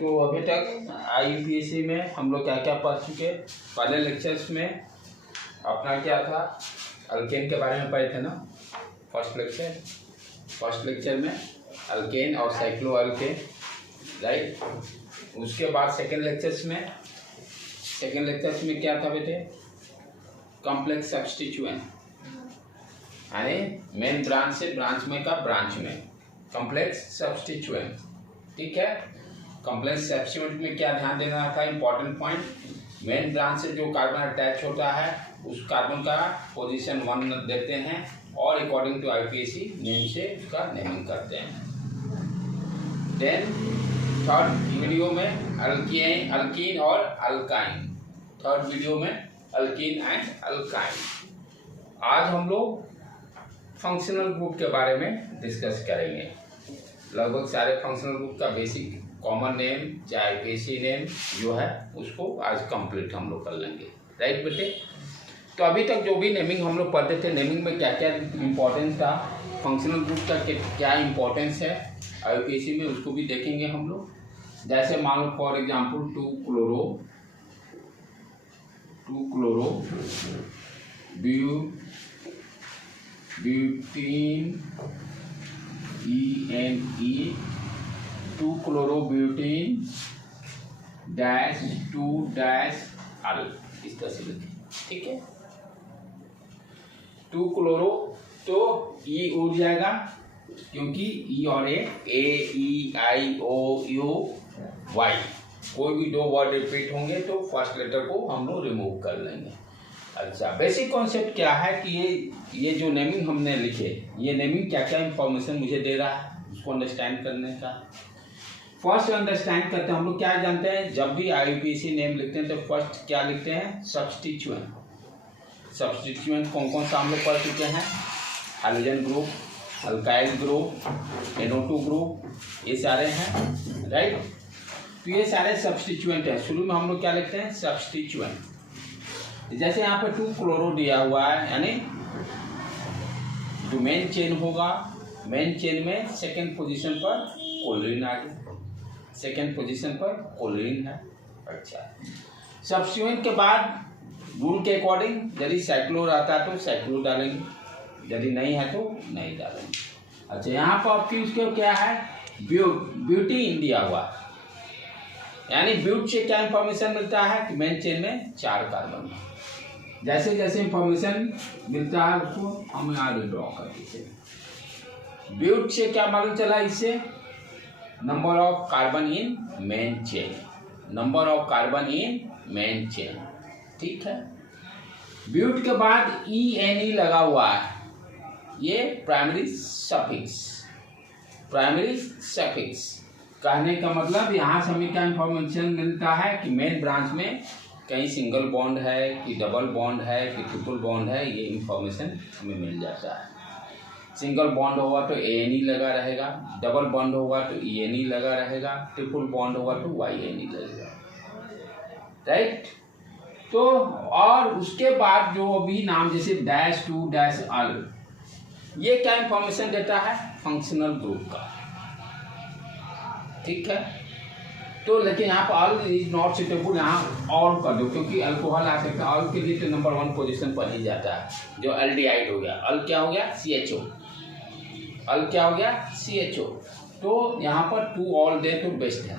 तो अभी तक IUPAC में हम लोग क्या क्या पढ़ चुके। पहले लेक्चर्स में अपना क्या था, अल्केन के बारे में पढ़े थे ना। फर्स्ट लेक्चर में अल्केन और साइक्लो अल्केन, राइट। उसके बाद सेकेंड लेक्चर्स में क्या था बेटे, कॉम्प्लेक्स सब्स्टिट्यूएंट, यानी मेन ब्रांच से ब्रांच में का ब्रांच में कॉम्प्लेक्स सब्स्टिट्यूएंट, ठीक है। कॉम्प्लेक्स सब्स्टिट्यूएंट में क्या ध्यान देना था, इंपॉर्टेंट पॉइंट, मेन ब्रांच से जो कार्बन अटैच होता है उस कार्बन का पोजीशन 1 देते हैं और अकॉर्डिंग टू IUPAC नेम से उसका नेमिंग करते हैं। देन थर्ड वीडियो में अल्कीन और अल्काइन, थर्ड वीडियो में अल्कीन एंड अल्काइन। आज हम लोग फंक्शनल ग्रुप के बारे में डिस्कस करेंगे। लगभग सारे फंक्शनल ग्रुप का बेसिक कॉमन नेम चाहे IUPAC नेम जो है उसको आज कंप्लीट हम लोग कर लेंगे, राइट बेटे। तो अभी तक जो भी नेमिंग हम लोग पढ़ते थे, नेमिंग में क्या क्या इम्पोर्टेंस था, फंक्शनल ग्रुप का क्या इम्पोर्टेंस है IUPAC में, उसको भी देखेंगे हम लोग। जैसे मान लो for example 2 chloro butene ENE 2 chlorobutene dash 2 dash al, इस तरह से लिखें, ठीक है। 2 क्लोरो तो E उड़ जाएगा क्योंकि E और AEIOUY कोई भी 2 वर्ड रिपीट होंगे तो फर्स्ट लेटर को हम लोग रिमूव कर लेंगे। अच्छा, बेसिक कॉन्सेप्ट क्या है कि ये जो नेमिंग हमने लिखे, ये नेमिंग क्या क्या इंफॉर्मेशन मुझे दे रहा है उसको अंडरस्टैंड करने का। फर्स्ट अंडरस्टैंड करते हैं हम लोग, क्या जानते हैं, जब भी IUPAC नेम लिखते हैं तो फर्स्ट क्या लिखते हैं, सब्स्टिट्यूएंट कौन कौन सा हम लोग पढ़ चुके हैं, hydrogen group, alkyl group, NO2 group, ये सारे हैं, राइट। तो ये सारे सब्स्टिट्यूएंट है। शुरू में हम लोग क्या लिखते हैं, सब्स्टिट्यूएंट। जैसे यहाँ पे 2 क्लोरो दिया हुआ है, यानी जो मेन चेन होगा, मेन चेन में सेकेंड पोजीशन पर क्लोरीन आ गया, सेकेंड पोजीशन पर क्लोरीन है। अच्छा, सब्स्टिट्यूएंट के बाद रूल के अकॉर्डिंग यदि साइक्लो रहता है तो साइक्लो डालेंगे, यदि नहीं है तो नहीं डालेंगे। अच्छा, यहाँ पर आपकी उसके क्या है, ब्यूटीन दिया हुआ, यानी ब्यूट से क्या इंफॉर्मेशन मिलता है कि मेन चेन में 4 कार्बन है। जैसे जैसे इंफॉर्मेशन मिलता है उसको हम यहाँ ड्रॉ कर देते हैं। ब्यूट से क्या मालूम चला, इससे number of carbon in main chain, number of carbon in main chain, ठीक है। ब्यूट के बाद ENE लगा हुआ है, ये प्राइमरी सफिक्स कहने का मतलब यहाँ से हमें क्या इंफॉर्मेशन मिलता है कि मेन ब्रांच में कहीं सिंगल बॉन्ड है कि डबल बॉन्ड है कि ट्रिपल बॉन्ड है, ये इंफॉर्मेशन हमें मिल जाता है। सिंगल बॉन्ड होगा तो ANE लगा रहेगा, डबल बॉन्ड होगा तो ENE लगा रहेगा, ट्रिपल बॉन्ड होगा तो YNE लगेगा, राइट। तो और उसके बाद जो अभी नाम जैसे डैश 2 डैश अल, ये क्या इंफॉर्मेशन देता है, फंक्शनल ग्रुप का, ठीक है। तो लेकिन यहाँ पर अल इज नॉट सुटेबल, यहाँ ऑल कर दो क्योंकि अल्कोहल आ सकता है। अल के लिए तो नंबर 1 पोजीशन पर ही जाता है, जो एल्डिहाइड हो गया। अल क्या हो गया, CHO, अल क्या हो गया, CHO। तो यहाँ पर 2 ऑल दे तो बेस्ट है।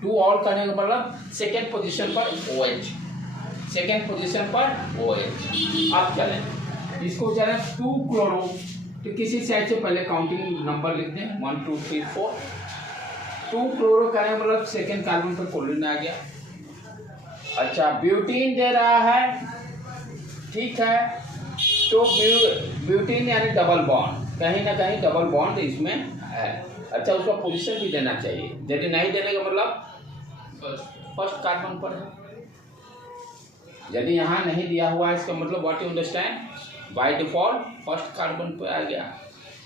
2 ऑल करने का मतलब सेकेंड पोजीशन पर OH, सेकेंड पोजीशन पर OH। अब चलें इसको, चलें 2 क्लोरो, तो किसी साइड से पहले काउंटिंग नंबर लिख दें 1 2 3 4। 2 क्लोरो करें मतलब सेकेंड कार्बन पर क्लोरीन आ गया। अच्छा, ब्यूटीन दे रहा है, ठीक है। तो ब्यूटीन यानी डबल बॉन्ड, कहीं ना कहीं डबल बॉन्ड इसमें है। अच्छा, उसका पोजीशन भी देना चाहिए, यदि नहीं देने का मतलब फर्स्ट कार्बन पर है। यदि यहाँ नहीं दिया हुआ है इसका मतलब what you understand, by default first carbon पर आ गया,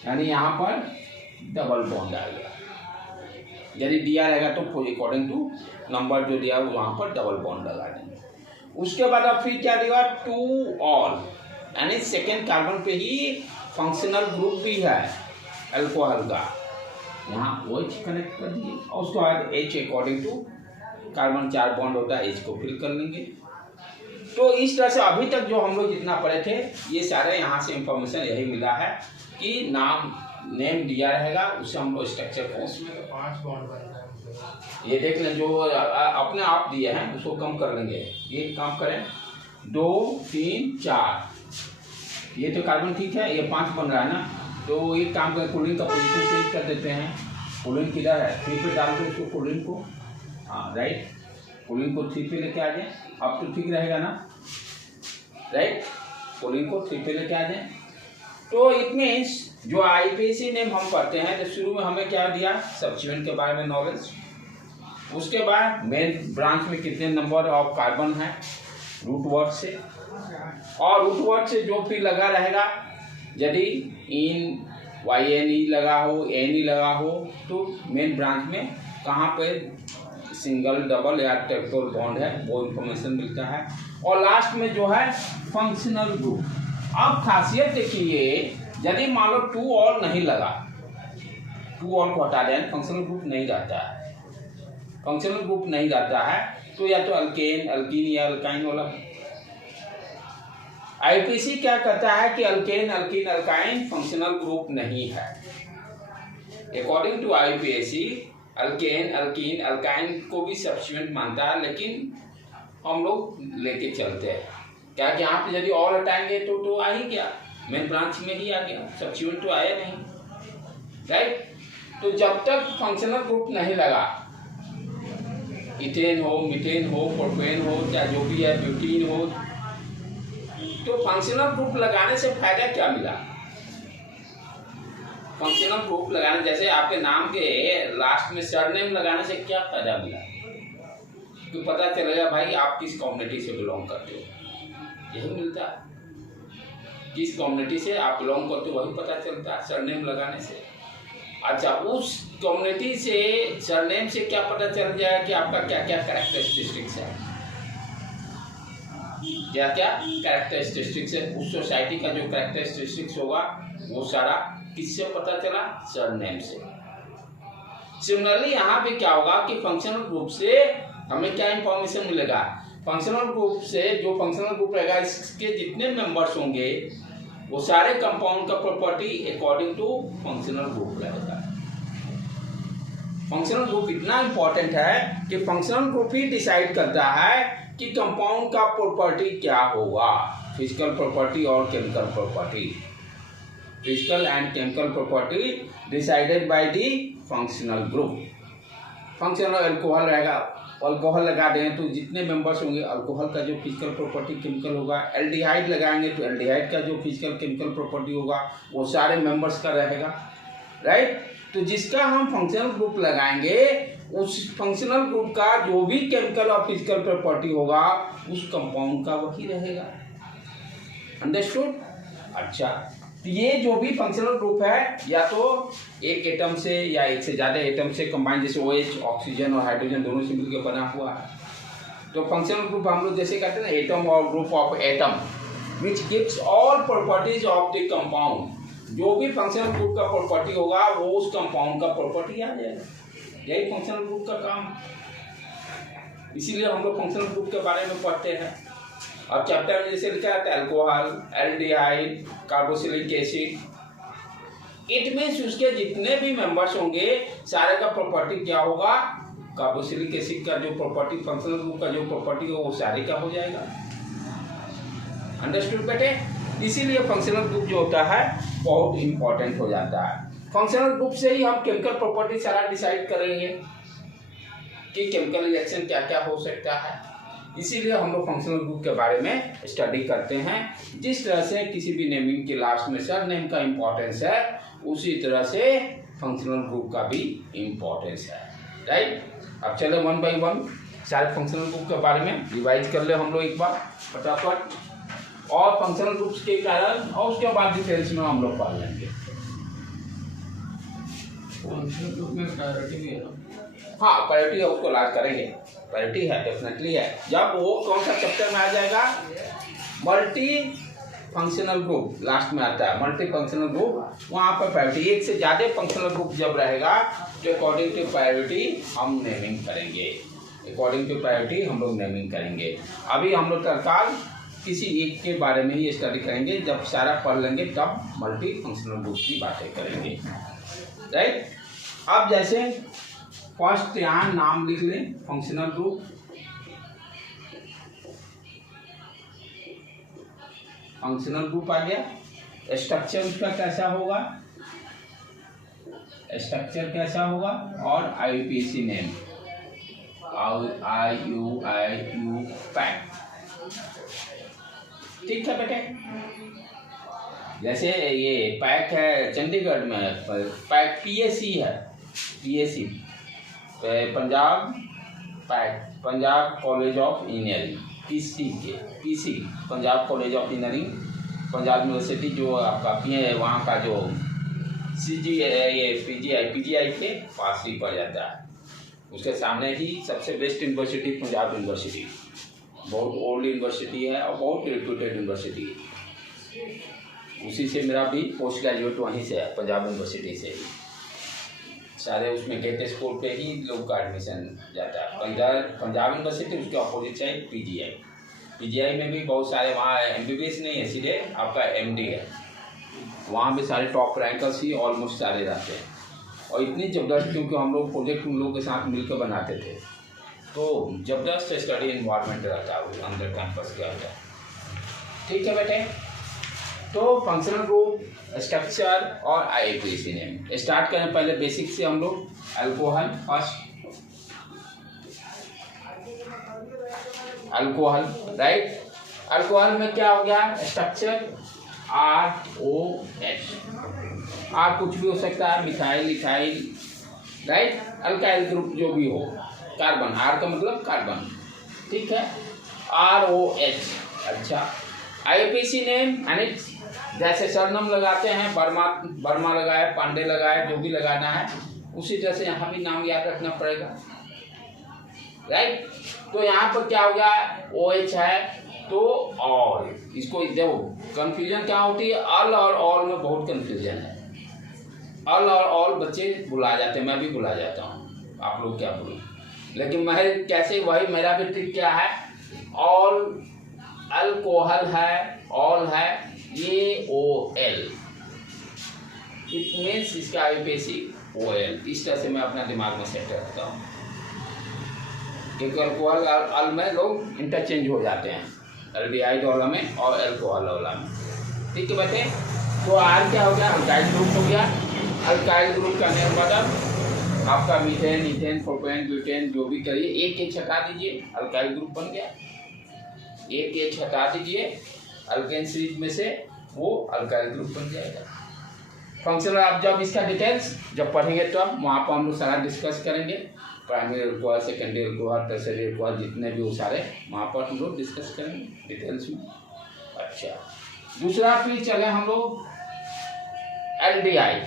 यानी यहाँ पर डबल बॉन्ड आ गया। यदि दिया रहेगा तो अकॉर्डिंग टू नंबर जो दिया वहाँ पर डबल बॉन्ड लगा देंगे। उसके बाद अब फिर क्या देगा, 2 ऑल, यानी सेकेंड कार्बन पे ही फंक्शनल ग्रुप भी है अल्कोहल का, यहाँ OH कनेक्ट कर दिए और उसके बाद H according to carbon 4 bond होता है, H को फिल कर लेंगे। तो इस तरह से अभी तक जो हम लोग जितना पढ़े थे ये सारे यहाँ से इंफॉर्मेशन यही मिला है कि नेम दिया रहेगा, उससे हम लोग स्ट्रक्चर को इसमें तो 5 बॉन्ड बनता है। ये देख लें, जो अपने आप दिए हैं उसको कम कर लेंगे। ये काम करें 2 3 4, ये तो कार्बन ठीक है, ये 5 बन रहा है ना, तो एक काम करें क्लोरीन का पोजीशन चेंज कर देते हैं। क्लोरीन किधर है, 3 पे डाल के इसको क्लोरीन को, हाँ राइट, क्लोरीन को 3 पे लेके आ जाए। अब तो ठीक रहेगा ना, राइट, क्लोरीन को 3 पे लेके आ जाए। तो इट मीन्स जो आईपीएसी नेम हम पढ़ते हैं तो शुरू में हमें क्या दिया, सब्स्टिट्यूएंट के बारे में नॉलेज, उसके बाद मेन ब्रांच में कितने नंबर ऑफ कार्बन है रूट वर्ड से, और रूट वर्ड से जो फिर लगा रहेगा यदि इन YNE लगा हो NE लगा हो तो मेन ब्रांच में कहाँ पे सिंगल डबल या ट्रिपल बॉन्ड है वो इंफॉर्मेशन मिलता है। और लास्ट में जो है फंक्शनल ग्रुप। अब खासियत देखिए, यदि मान लो 2 ऑल नहीं लगा, 2 ऑल को हटा दें, फंक्शनल ग्रुप नहीं रहता है, फंक्शनल ग्रुप नहीं रहता है तो या तो अल्केन अल्कीन या अल्काइन वाला। आईपीसी क्या कहता है कि alkane alkene alkyne functional group नहीं है। According to IPC alkane alkene alkyne को भी सब्स्टिट्यूएंट मानता है, लेकिन हम लोग लेके चलते हैं क्या कि यहाँ पे यदि और हटाएंगे तो आ ही गया, मेन ब्रांच में ही आ गया, सब्स्टिट्यूएंट तो आया नहीं, राइट। तो जब तक फंक्शनल ग्रुप नहीं लगा, इथेन हो मीथेन हो प्रोपेन हो या जो भी है ब्यूटीन हो, तो फंक्शनल ग्रुप लगाने से फायदा क्या मिला। फंक्शनल ग्रुप लगाने, जैसे आपके नाम के लास्ट में सरनेम लगाने से क्या फायदा मिला, तो पता चलेगा भाई आप किस कम्युनिटी से बिलोंग करते हो, यही मिलता है, किस कम्युनिटी से आप बिलोंग करते हो वही पता चलता है सरनेम लगाने से। अच्छा, उस कम्युनिटी से सरनेम से क्या पता चल जाएगा कि आपका क्या क्या कैरेक्टरिस्टिक्स है, क्या क्या कैरेक्टरिस्टिक्स है, उस सोसाइटी का जो कैरेक्टरिस्टिक्स होगा वो सारा किससे पता चला, सरनेम से। सिमिलरली यहाँ पे क्या होगा कि फंक्शनल ग्रुप से हमें क्या इंफॉर्मेशन मिलेगा, फंक्शनल ग्रुप से जो फंक्शनल ग्रुप रहेगा इसके जितने मेंबर्स होंगे वो सारे कंपाउंड का property according to functional group रहेगा। फंक्शनल ग्रुप इतना इंपॉर्टेंट है कि फंक्शनल ग्रुप ही डिसाइड करता है कि कंपाउंड का प्रॉपर्टी क्या होगा, फिजिकल प्रॉपर्टी और chemical property. Physical and chemical property decided by the functional group. Functional alcohol रहेगा, अल्कोहल लगा दें तो जितने मेंबर्स होंगे अल्कोहल का जो फिजिकल प्रॉपर्टी केमिकल होगा, एल्डिहाइड लगाएंगे तो एल्डिहाइड का जो फिजिकल केमिकल प्रॉपर्टी होगा वो सारे मेंबर्स का रहेगा, राइट। तो जिसका हम फंक्शनल ग्रुप लगाएंगे उस फंक्शनल ग्रुप का जो भी केमिकल और फिजिकल प्रॉपर्टी होगा उस कंपाउंड का वही रहेगा, अंडरस्टूड। अच्छा, तो ये जो भी फंक्शनल ग्रुप है या तो एक एटम से या एक से ज़्यादा एटम से कंबाइन, जैसे OH ऑक्सीजन और हाइड्रोजन दोनों से मिलकर बना हुआ है, तो फंक्शनल ग्रुप हम लोग जैसे कहते हैं ना एटम और group of atom which gives all properties of the compound. जो भी फंक्शनल ग्रुप का प्रॉपर्टी होगा वो उस कंपाउंड का प्रॉपर्टी आ जाएगा, यही फंक्शनल ग्रुप का काम। इसीलिए हम लोग फंक्शनल ग्रुप के बारे में पढ़ते हैं। अब चैप्टर में जैसे लिखा है alcohol, aldehyde, carboxylic acid, it means उसके जितने भी मेंबर्स होंगे सारे का प्रॉपर्टी क्या होगा, कार्बोक्सिलिक एसिड का जो प्रॉपर्टी फंक्शनल ग्रुप का जो प्रॉपर्टी हो वो सारे का हो जाएगा, अंडरस्टूड बेटे। इसीलिए फंक्शनल ग्रुप जो होता है बहुत इंपॉर्टेंट हो जाता है। फंक्शनल ग्रुप से ही हम केमिकल प्रॉपर्टी सारा डिसाइड करेंगे कि केमिकल रिएक्शन क्या क्या हो सकता है। इसीलिए हम लोग फंक्शनल ग्रुप के बारे में स्टडी करते हैं। जिस तरह से किसी भी नेमिंग के लास्ट में सरनेम का इम्पोर्टेंस है उसी तरह से फंक्शनल ग्रुप का भी इम्पोर्टेंस है, राइट। अब चलो 1 by 1 सारे फंक्शनल ग्रुप के बारे में रिवाइज कर ले हम लोग एक बार फटाफट, और फंक्शनल ग्रुप्स के कारण, और उसके बाद डिटेल्स में हम लोग पढ़ लेंगे। फंक्शनल ग्रुप में प्रायोरिटी भी है ना? हाँ, प्रायोरिटी है, उसको लाज करेंगे, प्रायोरिटी है, डेफिनेटली है। जब वो कौन सा चैप्टर में आ जाएगा, मल्टी फंक्शनल ग्रुप लास्ट में आता है, मल्टी फंक्शनल ग्रुप, वहाँ पर प्रायोरिटी एक से ज़्यादा फंक्शनल ग्रुप जब रहेगा तो अकॉर्डिंग टू प्रायोरिटी हम नेमिंग करेंगे, अकॉर्डिंग टू प्रायोरिटी हम लोग नेमिंग करेंगे। अभी हम लोग तत्काल किसी एक के बारे में ही स्टडी करेंगे, जब सारा पढ़ लेंगे तब मल्टी फंक्शनल ग्रुप की बातें करेंगे, राइट। अब जैसे फर्स्ट यहाँ नाम लिख लें फंक्शनल ग्रुप, फंक्शनल ग्रुप आ गया। स्ट्रक्चर उसका कैसा होगा, स्ट्रक्चर कैसा होगा, और आईयूपीएसी नेम IUIU पैक, ठीक है बेटे। जैसे ये पैक है चंडीगढ़ में, पैक PAC है, PAC Punjab pack, Punjab college of engineering, PC Punjab college of engineering, Punjab university जो आपका वहाँ का जो CG ये PGI के पास ही पड़ जाता है, उसके सामने ही सबसे बेस्ट यूनिवर्सिटी पंजाब यूनिवर्सिटी, बहुत ओल्ड यूनिवर्सिटी है और बहुत रेप्यूटेड यूनिवर्सिटी है। उसी से मेरा भी पोस्ट ग्रेजुएट वहीं से है, पंजाब यूनिवर्सिटी से ही। सारे उसमें गेट स्कोर पे ही लोग का एडमिशन जाता है। पंजाब यूनिवर्सिटी, उसके अपोजिट साइड PGI में भी बहुत सारे, वहाँ MBBS नहीं है, सीधे आपका MD है, वहाँ भी सारे टॉप रैंकर्स ही ऑलमोस्ट सारे रहते हैं। और इतनी ज़बरदस्त, क्योंकि हम लोग प्रोजेक्ट उन लोगों के साथ मिलकर बनाते थे, तो ज़बरदस्त स्टडी इन्वायरमेंट रहता है अंदर कैंपस के अंदर, ठीक है बेटे। तो फंक्शनल ग्रुप, स्ट्रक्चर और आईयूपीएसी नेम। स्टार्ट करें पहले बेसिक से हम लोग। Alcohol first, alcohol, right. Alcohol में क्या हो गया, स्ट्रक्चर ROH, R कुछ भी हो सकता है, methyl, ethyl, right. Alkyl group जो भी हो, कार्बन, R का मतलब कार्बन, ठीक है, ROH। अच्छा, आईयूपीएसी नेम यानी जैसे सरनाम लगाते हैं, वर्मा लगाए, पांडे लगाए, जो भी लगाना है उसी तरह से यहाँ भी नाम याद रखना पड़ेगा, राइट। तो यहाँ पर क्या हो गया, OH है तो ऑल, इसको देखो कंफ्यूजन क्या होती है, अल और ऑल में बहुत कंफ्यूजन है। अल और ऑल बच्चे भुला जाते हैं, मैं भी भुला जाता हूँ, आप लोग क्या बोलो, लेकिन मैं कैसे, वही मेरा भी ट्रिक क्या है, ऑल अल्कोहल है, ऑल है, ये OL, इट मीन्स इसका आईयूपीएसी OL। इस तरह से मैं अपना दिमाग में सेट रखता हूँ, क्योंकि अल्कोहल अल में लोग इंटरचेंज हो जाते हैं, एल्डिहाइड वाला में और अल्कोहल वाला में, ठीक है बेटे। तो आर क्या हो गया, अल्काइल ग्रुप हो गया। अल्काइल ग्रुप का नेम बदल आपका मीथेन, इथेन, प्रोपेन, ब्यूटेन, जो भी करिए, एक H हटा दीजिए, अल्काइल ग्रुप बन गया। एक H हटा दीजिए अल्केन सीरीज में से, वो अल्काइल ग्रुप बन जाएगा। फंक्शनल, आप जब इसका डिटेल्स जब पढ़ेंगे तो अब वहाँ पर हम लोग सारा डिस्कस करेंगे, primary alcohol, secondary alcohol, tertiary alcohol, जितने भी वो सारे वहाँ पर हम लोग डिस्कस करेंगे डिटेल्स में। अच्छा, दूसरा फिर चले हम लोग एल्डिहाइड,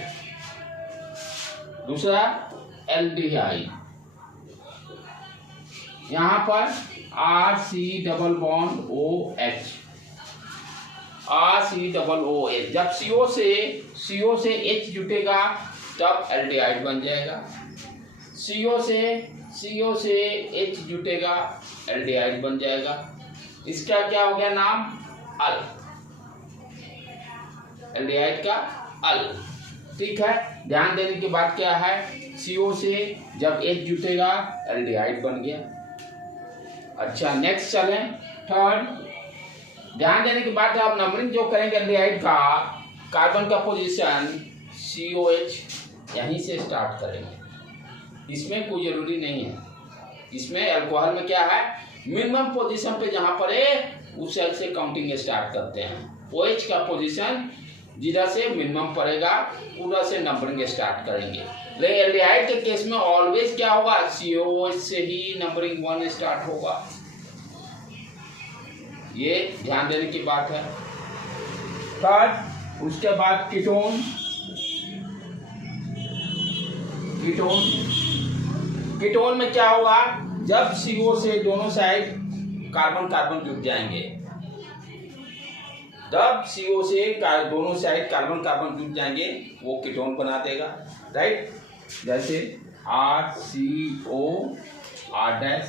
दूसरा एल्डिहाइड। यहाँ पर RC double bond OH, RC double OH, जब CO से H जुटेगा तब एल्डिहाइड बन जाएगा। CO से H जुटेगा, एल्डिहाइड बन जाएगा। इसका क्या हो गया नाम, अल, एल्डिहाइड का अल, ठीक है। ध्यान देने की बात क्या है, CO से जब H जुटेगा एल्डिहाइड बन गया। अच्छा, नेक्स्ट चलें थर्ड। ध्यान देने की बात है, आप नंबरिंग जो करेंगे एल्डिहाइड का, कार्बन का पोजीशन COH यहीं से स्टार्ट करेंगे, इसमें कोई जरूरी नहीं है। इसमें अल्कोहल में क्या है, मिनिमम पोजीशन पे जहां पर है उस सेल से काउंटिंग स्टार्ट करते हैं। OH का पोजीशन जिधर से मिनिमम पड़ेगा उधर से नंबरिंग स्टार्ट करेंगे। लेकिन एल्डिहाइड के केस में ऑलवेज क्या होगा, COH से ही नंबरिंग 1 स्टार्ट होगा, ये ध्यान देने की बात है। थर्ड, उसके बाद कीटोन, कीटोन में क्या होगा, जब CO से दोनों साइड कार्बन जुट जाएंगे, तब CO से दोनों साइड कार्बन कार्बन जुड़ जाएंगे, वो कीटोन बना देगा, राइट। जैसे RCO R-,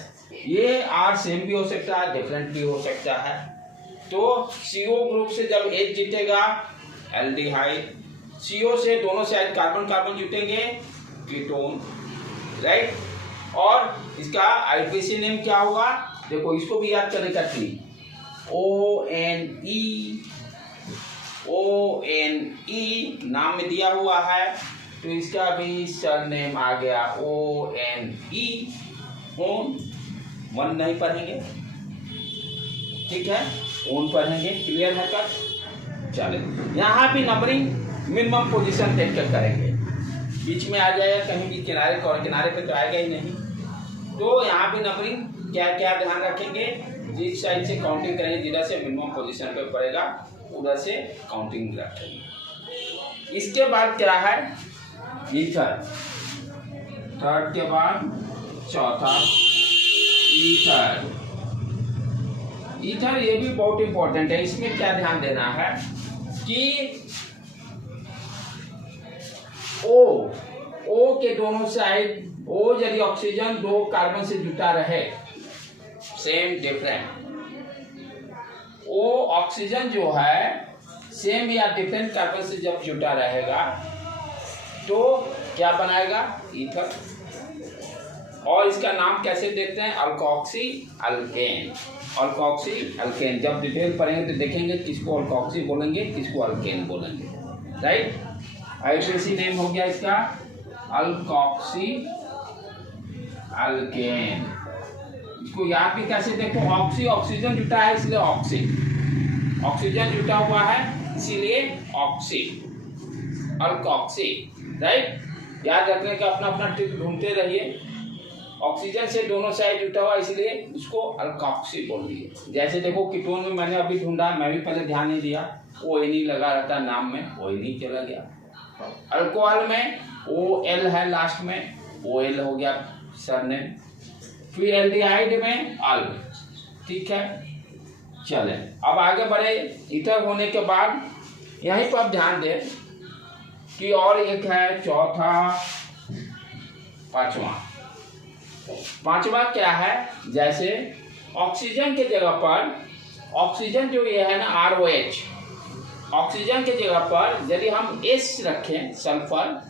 ये R सेम भी हो सकता है, डिफरेंट भी हो सकता है। तो CO ग्रुप से जब H जुटेगा एल्डिहाइड, CO से दोनों साइड कार्बन कार्बन जुटेंगे कीटोन, राइट। और इसका IUPAC नेम क्या होगा, देखो इसको भी याद करने का ट्री, ONE नाम में दिया हुआ है, तो इसका भी सर नेम आ गया ONE, ओन, वन नहीं पढ़ेंगे, ठीक है, ओन पढ़ेंगे, क्लियर है कट। चले, यहाँ भी नंबरिंग मिनिमम पोजीशन देख कर करेंगे, बीच में आ जाएगा कहीं भी, किनारे और किनारे पे तो आएगा ही नहीं। तो यहाँ भी नंबरिंग क्या क्या ध्यान रखेंगे, जिस साइड से काउंटिंग करेंगे, जिधर से मिनिमम पोजीशन पे पड़ेगा उधर से काउंटिंग रखेंगे। इसके बाद क्या है, ईथर, थर्ड के बाद चौथा ईथर। ईथर ये भी बहुत इंपॉर्टेंट है। इसमें क्या ध्यान देना है कि ओ के दोनों साइड, O यदि ऑक्सीजन दो कार्बन से जुटा रहे, सेम डिफरेंट, O ऑक्सीजन जो है सेम या डिफरेंट कार्बन से जब जुटा रहेगा तो क्या बनाएगा, ईथर। और इसका नाम कैसे देते हैं, अल्कोक्सी अल्केन, अल्कोक्सी अल्केन। जब डिटेल पढ़ेंगे तो देखेंगे किसको अल्कोक्सी बोलेंगे, किसको अल्केन बोलेंगे, राइट। IUPAC नेम हो गया इसका अल्कोक्सी अल्केन। इसको याद भी कैसे, देखो ऑक्सी, ऑक्सीजन जुटा है इसलिए ऑक्सी, ऑक्सीजन जुटा हुआ है इसीलिए ऑक्सी, अल्कोक्सी, राइट। याद रखने का अपना अपना ट्रिक ढूंढते रहिए। ऑक्सीजन से दोनों साइड जुटा हुआ इसलिए इसको अल्कोक्सी बोल दिए। जैसे देखो कीटोन में मैंने अभी ढूंढा, मैं भी पहले ध्यान नहीं दिया, ONE लगा रहता नाम में, ONE चला गया। अल्कोहल में OL है लास्ट में, OL हो गया सरनेम। फिर एल्डिहाइड में अल, ठीक है। चले अब आगे बढ़े। ईथर होने के बाद यहीं पर आप ध्यान दें कि और एक है चौथा, पांचवा क्या है, जैसे ऑक्सीजन के जगह पर, ऑक्सीजन जो ये है ना ROH, ऑक्सीजन के जगह पर यदि हम S रखें, सल्फर,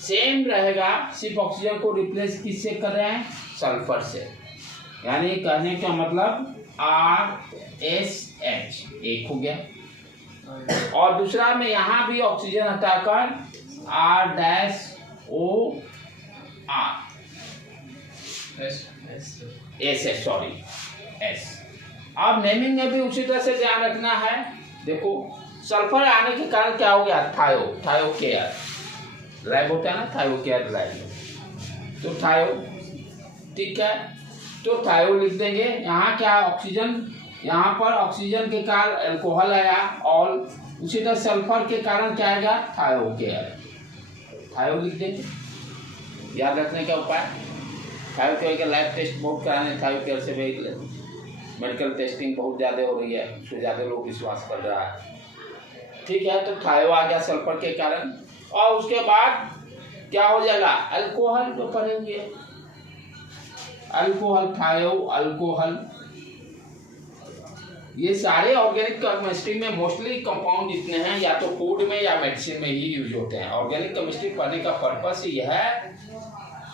सेम रहेगा, सिर्फ ऑक्सीजन को रिप्लेस किससे कर रहे हैं, सल्फर से। यानी कहने का मतलब RSH एक हो गया, और दूसरा में यहाँ भी ऑक्सीजन हटाकर R-OR, S। अब नेमिंग में भी उसी तरह से ध्यान रखना है। देखो सल्फर आने के कारण क्या हो गया, थायो केयर, लैब होता है ना, थायो केयर लैब, तो थायो, ठीक है। तो थायो लिख देंगे। यहाँ क्या ऑक्सीजन, यहाँ पर ऑक्सीजन के कारण अल्कोहल आया, और उसी तरह सल्फर के कारण क्या आएगा, थायो केयर, थायो लिख देंगे। याद रखने का उपाय, थायो केयर का लैब टेस्ट बहुत कराने, थायो केयर से भेज ले। मेडिकल टेस्टिंग बहुत ज़्यादा हो रही है, उससे ज़्यादा लोग विश्वास कर रहा है, ठीक है। तो थायो आ गया सल्फर के कारण, और उसके बाद क्या हो जाएगा, अल्कोहल तो पढ़ेंगे, अल्कोहल, थायो अल्कोहल। ये सारे ऑर्गेनिक केमिस्ट्री में मोस्टली कंपाउंड जितने हैं या तो फूड में या मेडिसिन में ही यूज होते हैं। ऑर्गेनिक केमिस्ट्री पढ़ने का पर्पस ही यह है,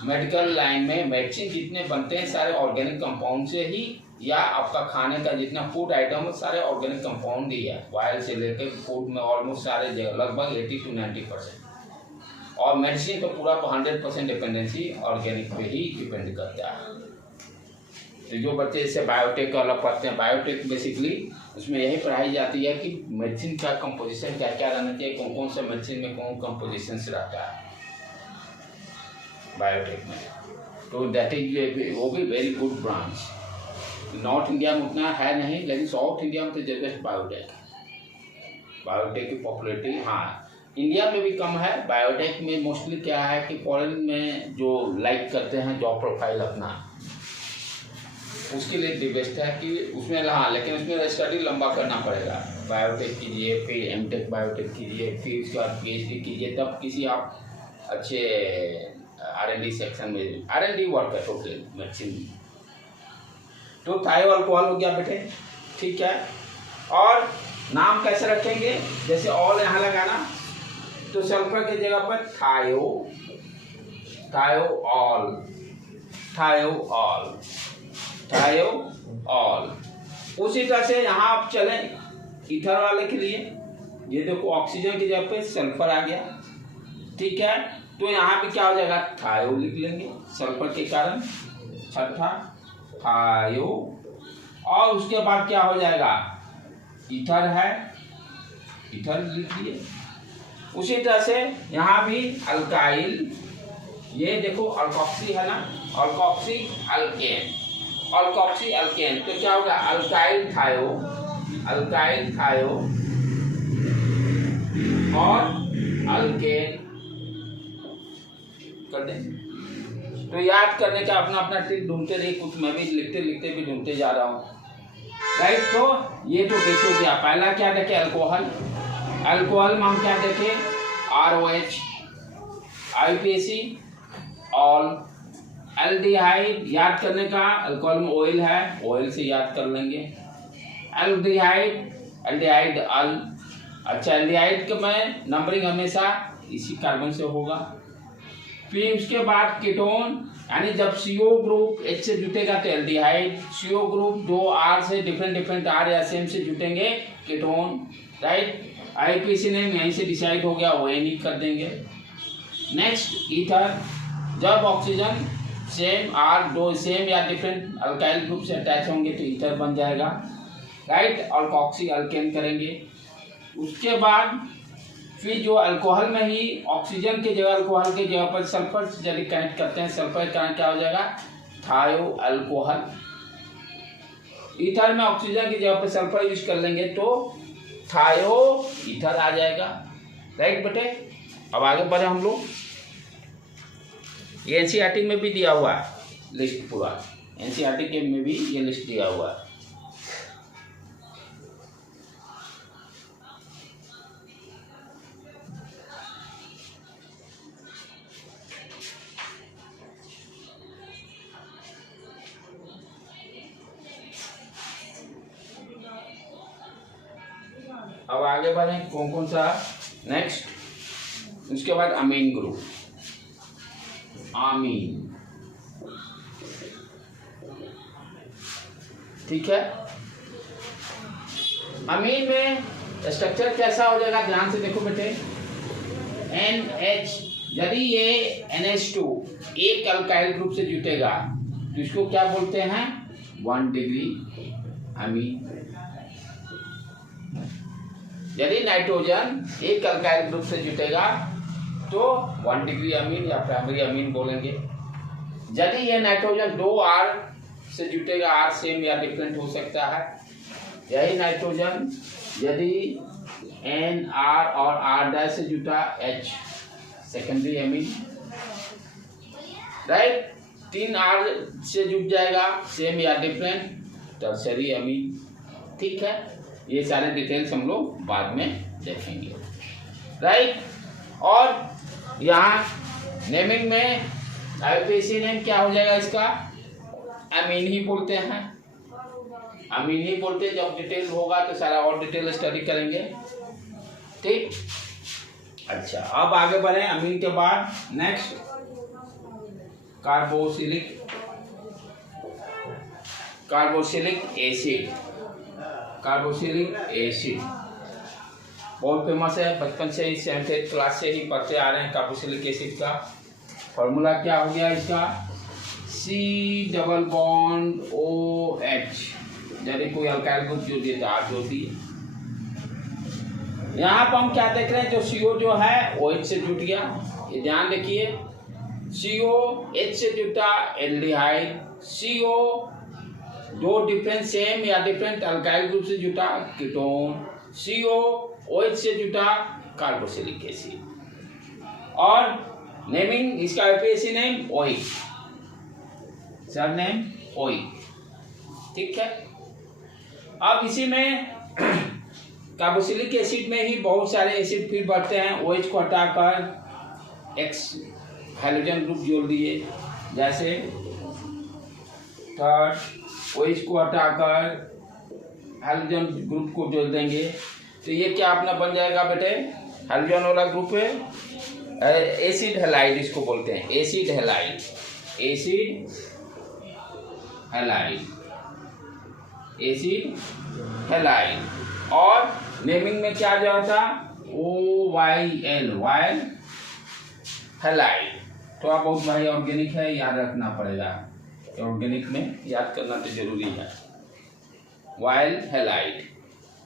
मेडिकल लाइन में मेडिसिन जितने बनते हैं सारे ऑर्गेनिक कंपाउंड से ही, या आपका खाने का जितना फूड आइटम है सारे ऑर्गेनिक कंपाउंड ही है। ऑयल से लेकर फूड में ऑलमोस्ट सारे जगह लगभग 80 से 90%, और मेडिसिन पे पूरा 100% डिपेंडेंसी ऑर्गेनिक पे ही डिपेंड करता है। तो जो बच्चे इससे बायोटेक का अलग पढ़ते हैं, बायोटेक बेसिकली उसमें यही पढ़ाई जाती है कि मेडिसिन का कंपोजिशन क्या क्या रहना चाहिए, कौन कौन सा मेडिसिन में कौन कंपोजिशन रहता है बायोटेक में। तो दैट इज वो भी very good branch. North India में उतना है नहीं, लेकिन साउथ इंडिया में तो जबरदस्त बायोटेक है। बायोटेक की पॉपुलरिटी, हाँ इंडिया में भी कम है। बायोटेक में मोस्टली क्या है कि फॉरेन में जो लाइक करते हैं जॉब प्रोफाइल अपना, उसके लिए दी बेस्ट है कि उसमें, हाँ लेकिन उसमें स्टडी लंबा करना पड़ेगा। बायोटेक कीजिए, फिर एमटेक बायोटेक कीजिए, फिर उसके बाद पीएचडी कीजिए, तब किसी आप अच्छे R&D सेक्शन में R&D वर्क है टोटल मेडिसिन। तो थायो अल्कोहल हो गया बेटे, ठीक है। और नाम कैसे रखेंगे, जैसे ऑल यहाँ लगाना तो सल्फर की जगह पर थायो, थायो ऑल, थायो ऑल, थायो ऑल। उसी तरह से यहाँ आप चलें ईथर वाले के लिए, ये देखो ऑक्सीजन की जगह पे सल्फर आ गया, ठीक है। तो यहाँ पे क्या हो जाएगा, थायो लिख लेंगे सल्फर के कारण, छठा थायो। और उसके बाद क्या हो जाएगा, ईथर है, ईथर लिख लिए। उसी तरह से यहाँ भी अल्काइल, ये देखो अल्कोक्सी है ना, अल्कोक्सी अल्केन, अल्कोक्सी अल्केन। तो क्या होगा, अल्काइल थायो, अल्काइल थायो और अल्केन कर दें। तो याद करने का अपना अपना ट्रिक ढूंढते रहिए, कुछ मैं भी लिखते लिखते भी ढूंढते जा रहा हूँ, राइट। तो ये तो देखो क्या, पहला क्या देखे, अल्कोहल। अल्कोहल में हम क्या देखे, ROH, IUPAC, ऑल। एल्डिहाइड याद करने का, अल्कोहल में ऑयल है, ऑयल से याद कर लेंगे। एल्डिहाइड, एल्डिहाइड अल, अच्छा एल्डिहाइड के में नंबरिंग हमेशा इसी कार्बन से होगा। फिर उसके बाद कीटोन, यानी जब CO ग्रुप H से जुटेगा तो एल्डिहाइड, CO ग्रुप दो R से डिफरेंट R या सेम से जुटेंगे कीटोन, राइट। IUPAC ने यहीं से डिसाइड हो गया, ONE कर देंगे। नेक्स्ट ईथर, जब ऑक्सीजन सेम R दो सेम या डिफरेंट अल्काइल ग्रुप से अटैच होंगे तो ईथर बन जाएगा, राइट। और अल्कोक्सी अल्केन करेंगे। उसके बाद फिर जो अल्कोहल में ही ऑक्सीजन की जगह, अल्कोहल की जगह पर सल्फर से यदि कनेक्ट करते हैं, सल्फर के कारण क्या हो जाएगा, थायो अल्कोहल। ईथर में ऑक्सीजन की जगह पर सल्फर यूज कर लेंगे तो थायो ईथर आ जाएगा, राइट बेटे। अब आगे बढ़े हम लोग, ये NCERT में भी दिया हुआ है लिस्ट पूरा, NCERT के में भी ये लिस्ट दिया हुआ है। अब आगे बढ़े, कौन कौन सा, नेक्स्ट उसके बाद अमीन ग्रुप, आमीन, ठीक है। अमीन में स्ट्रक्चर कैसा हो जाएगा, ध्यान से देखो बेटे। NH, यदि ये NH2 एक अल्काइल ग्रुप से जुटेगा तो इसको क्या बोलते हैं, 1 डिग्री अमीन। यदि नाइट्रोजन एक अल्काइल ग्रुप से जुटेगा तो 1 डिग्री अमीन या प्राइमरी अमीन बोलेंगे। यदि ये नाइट्रोजन 2 R से जुटेगा, R सेम या डिफरेंट हो सकता है, यही नाइट्रोजन यदि NR और R' से जुटा, H secondary amine, right. 3 R से जुट जाएगा, सेम या डिफरेंट, टर्सरी अमीन, ठीक है। ये सारे डिटेल्स हम लोग बाद में देखेंगे, राइट। और यहाँ नेमिंग में IUPAC नेम क्या हो जाएगा, इसका अमीन ही बोलते हैं, अमीन ही बोलते हैं। जब डिटेल होगा तो सारा और डिटेल स्टडी करेंगे, ठीक। अच्छा, अब आगे बढ़े। अमीन के बाद next carboxylic, carboxylic acid, carboxylic acid बहुत फेमस है, बचपन से ही 7th क्लास से ही पढ़ते आ रहे हैं। कार्बोक्सिलिक एसिड का फॉर्मूला क्या हो गया इसका, C डबल बॉन्ड OH, यदि कोई अल्काइल ग्रुप जो देता है जो दी। यहाँ पर हम क्या देख रहे हैं, जो CO जो है OH से जुट गया, ये ध्यान देखिए। CO H से जुटा एल्डिहाइड, CO दो डिफरेंट सेम या डिफरेंट अल्काइल ग्रुप से जुटा कीटोन, CO OH से जुटा कार्बोक्सिलिक एसिड। और नेमिंग इसका IUPAC name OIC, sir name OIC, ठीक है। अब इसी में कार्बोक्सिलिक एसिड में ही बहुत सारे एसिड फिर बढ़ते हैं। OH को हटाकर X हाइड्रोजन ग्रुप जोड़ दिए, जैसे थर्ड OH को हटाकर हाइड्रोजन ग्रुप को जोड़ देंगे, तो ये क्या अपना बन जाएगा बेटे, हाइड्रोजन वाला ग्रुप है, एसिड हैलाइड इसको बोलते हैं, acid halide, acid halide, acid halide. और नेमिंग में क्या जो था, OYL, वायल हैलाइड। थोड़ा बहुत भाई ऑर्गेनिक है, याद रखना पड़ेगा, ऑर्गेनिक में याद करना तो जरूरी है, वायल हैलाइड।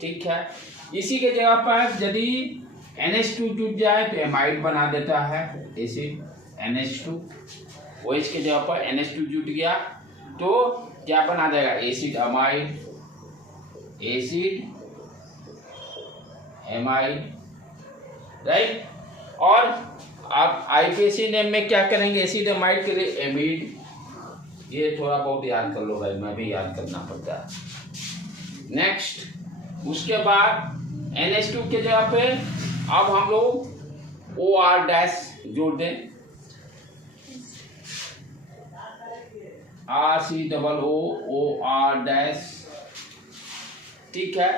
ठीक है, इसी के जगह पर यदि NH2 जुट जाए तो एमाइड बना देता है एसिड NH2। OH के जगह पर NH2 जुट गया तो क्या बना देगा, acid amide, acid amide, right. और आप IUPAC नेम में क्या करेंगे, एसिड एमाइड के लिए एमिड। ये थोड़ा बहुत याद कर लो भाई, मैं भी याद करना पड़ता है। नेक्स्ट, उसके बाद NH2 के जगह पे अब हम लोग OR- जोड़ दें, RCOOR-। ठीक है,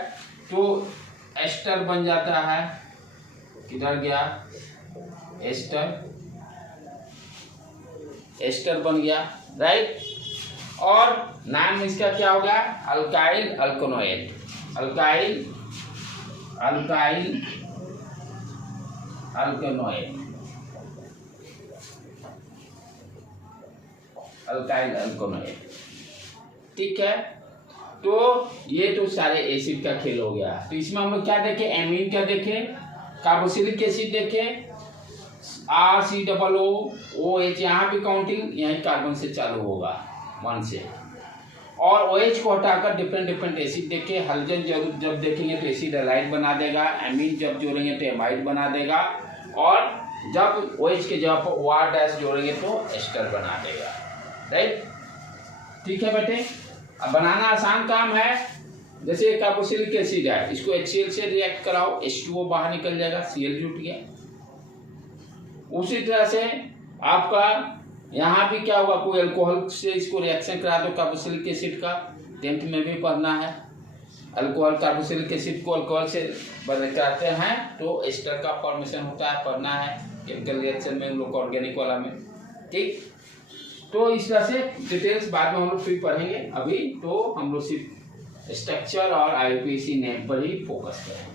तो एस्टर बन जाता है, किधर गया एस्टर, एस्टर बन गया, राइट। और नाम इसका क्या होगा, अल्काइल अल्कोनोएट, अल्काइल अल्काइल अल्कोनोएट, अल्काइल अल्कोनोएट। ठीक है, तो ये तो सारे एसिड का खेल हो गया। तो इसमें हम लोग क्या देखे, एमीन क्या देखे, कार्बोक्सिलिक एसिड देखे, RCOOH, यहाँ पे काउंटिंग यही कार्बन से चालू होगा 1 से। और OH को हटाकर डिफरेंट एसिड देखे, हाइड्रोजन जब देखेंगे तो एसिड हैलाइड बना देगा, एमीन जब जोड़ेंगे तो एमाइड बना देगा, और जब OH के जगह पर OR- जोड़ेंगे तो एस्टर बना देगा, राइट। ठीक है बेटे, अब बनाना आसान काम है। जैसे कार्बोक्सिलिक एसिड है, इसको HCl से रिएक्ट कराओ, H2O बाहर निकल जाएगा, Cl जुट गया। उसी तरह से आपका यहाँ भी क्या होगा, कोई अल्कोहल से इसको रिएक्शन करा दो कार्बोक्सिलिक एसिड का, 10th में भी पढ़ना है। अल्कोहल कार्बोक्सिलिक एसिड को अल्कोहल से कराते हैं तो एस्टर का फॉर्मेशन होता है, पढ़ना है केमिकल रिएक्शन में, हम लोग ऑर्गेनिक वाला में। ठीक, तो इस तरह से डिटेल्स बाद में हम लोग फिर पढ़ेंगे, अभी तो हम लोग सिर्फ स्ट्रक्चर और IUPAC नेम पर ही फोकस करेंगे।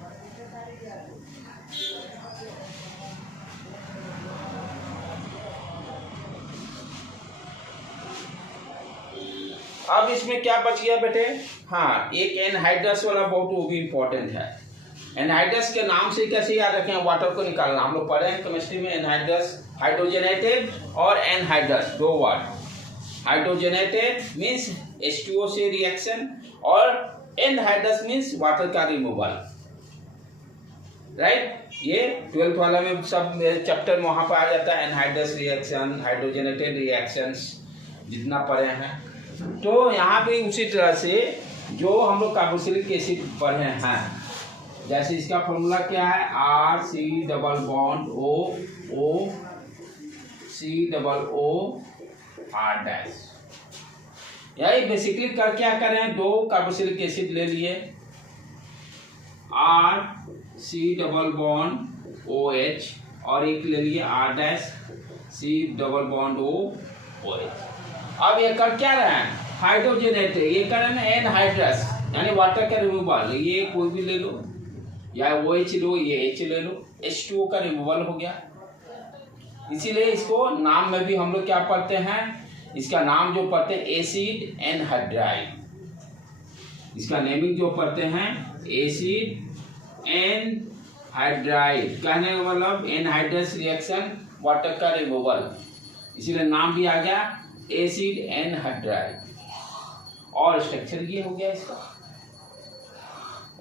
अब इसमें क्या बच गया बेटे, हाँ, एक एनहाइड्रस वाला बहुत, वो भी इम्पोर्टेंट है। एनहाइड्रस के नाम से कैसे याद रखें, वाटर को निकालना, हम लोग पढ़े हैं केमिस्ट्री में। एनहाइड्रस, हाइड्रोजनेटेड और anhydrous, 2 word. Hydrogenated means H2O से रिएक्शन, और एनहाइड्रस मीन्स वाटर का रिमूवल, राइट। ये 12th वाला में सब चैप्टर में वहाँ पर आ जाता है, एनहाइड्रस रिएक्शन, हाइड्रोजनेटेड रिएक्शंस जितना पढ़े हैं। तो यहाँ पे उसी तरह से जो हम लोग कार्बोक्सिलिक एसिड पढ़े हैं, जैसे इसका फॉर्मूला क्या है, RCOOCOR-। यही बेसिकली कर क्या करें, 2 कार्बोक्सिलिक एसिड ले लिए, RC OH, और एक ले लिए R-COOH। अब ये कर क्या रहे हैं, हाइड्रोजनेटेड, ये कर रहे हैं एनहाइड्रस, यानी वाटर का रिमूवल। ये कोई भी ले लो, या OH लो, ये H ले लो, H2O का रिमूवल हो गया। इसीलिए इसको नाम में भी हम लोग क्या पढ़ते हैं, इसका नाम जो पढ़ते हैं एसिड एनहाइड्राइड, इसका नेमिंग जो पढ़ते हैं एसिड एनहाइड्राइड, कहने का मतलब एनहाइड्रस रिएक्शन, वाटर का रिमूवल, इसीलिए नाम भी आ गया एसिड एनहाइड्राइड। और स्ट्रक्चर ये हो गया, इसका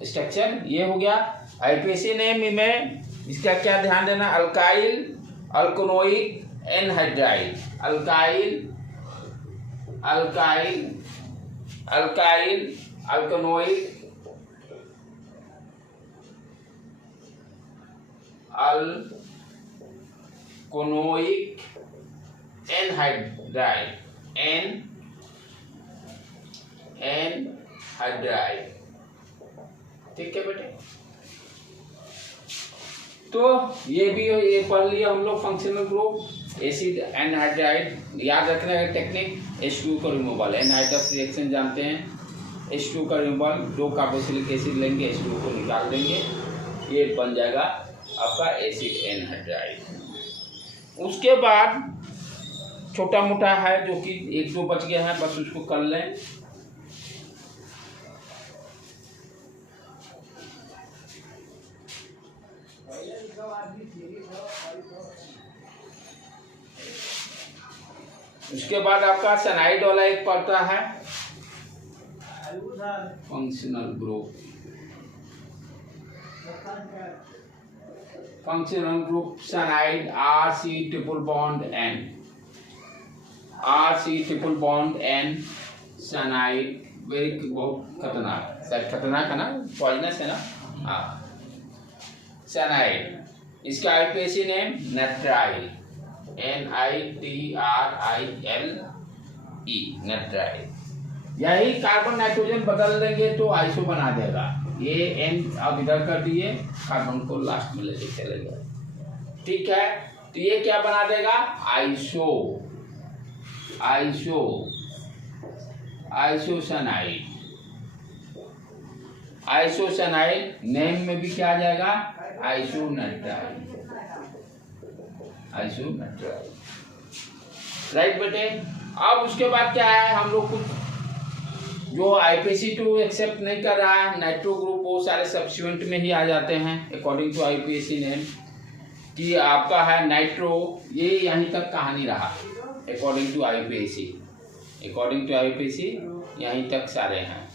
स्ट्रक्चर ये हो गया। IUPAC नेम में इसका क्या ध्यान देना, alkyl alkanoic anhydride, alkyl alkyl alkyl alkanoic alkanoic anhydride anhydride. ठीक है बेटे, तो ये भी ये पढ़ लिया हम लोग फंक्शनल ग्रुप एसिड एनहाइड्राइड। याद रखना है टेक्निक H2 का रिमूवल, एनहाइड्रस रिएक्शन जानते हैं, H2 का रिमूवल, 2 कार्बोक्सिलिक एसिड लेंगे, H2 को निकाल देंगे, ये बन जाएगा आपका एसिड एनहाइड्राइड। उसके बाद छोटा मोटा है जो कि 1-2 बच गया है, बस उसको कर लें। उसके बाद आपका सनाइड वाला एक पड़ता है functional group. Functional group cyanide RC triple bond N, RC triple bond N cyanide, very बहुत खतरनाक, शायद खतरनाक है ना, पॉइजनस है ना। हाँ, सनाइड, इसका IUPAC name nitrile, NITRILE, nitrile. यही कार्बन नाइट्रोजन बदल देंगे तो आइसो बना देगा। ये N अब इधर कर दिए, कार्बन को लास्ट में लेके चले गए। ठीक है, तो ये क्या बना देगा, आइसो, आइसो, आइसोसनाइड। आइसोसनाइड नेम में भी क्या आ जाएगा, आइसोनाइट्राइल, आइसोनाइट्राइल। राइट बेटे। अब उसके बाद क्या है, हम लोग कुछ जो IPAC2 एक्सेप्ट नहीं कर रहा है, नाइट्रो ग्रुप, वो सारे सब्स्टिट्यूएंट में ही आ जाते हैं अकॉर्डिंग टू IPAC नेम। कि आपका है नाइट्रो, ये यहीं तक कहानी रहा according to IPAC, according to IPAC यहीं तक सारे हैं।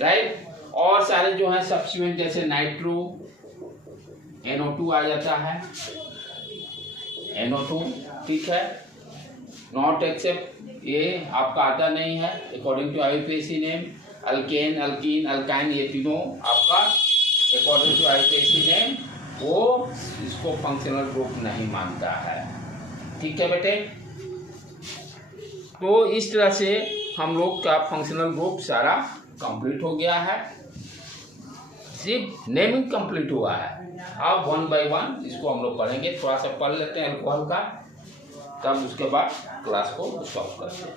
राइट। और सारे जो हैं सब्स्टिट्यूएंट जैसे नाइट्रो, NO2 आ जाता है, NO2। ठीक है, नॉट एक्सेप्ट ये आपका आता नहीं है according to IPAC name. Alkane, alkene, alkyne, ये तीनों आपका अकॉर्डिंग टू IPAC नेम वो इसको फंक्शनल ग्रुप नहीं मानता है। ठीक है बेटे। तो इस तरह से हम लोग का फंक्शनल ग्रुप सारा कंप्लीट हो गया है, सिर्फ नेमिंग कंप्लीट हुआ है। अब 1 by 1 इसको हम लोग पढ़ेंगे, थोड़ा सा पढ़ लेते हैं अल्कोहल का, तब उसके बाद क्लास को स्टॉप करते हैं।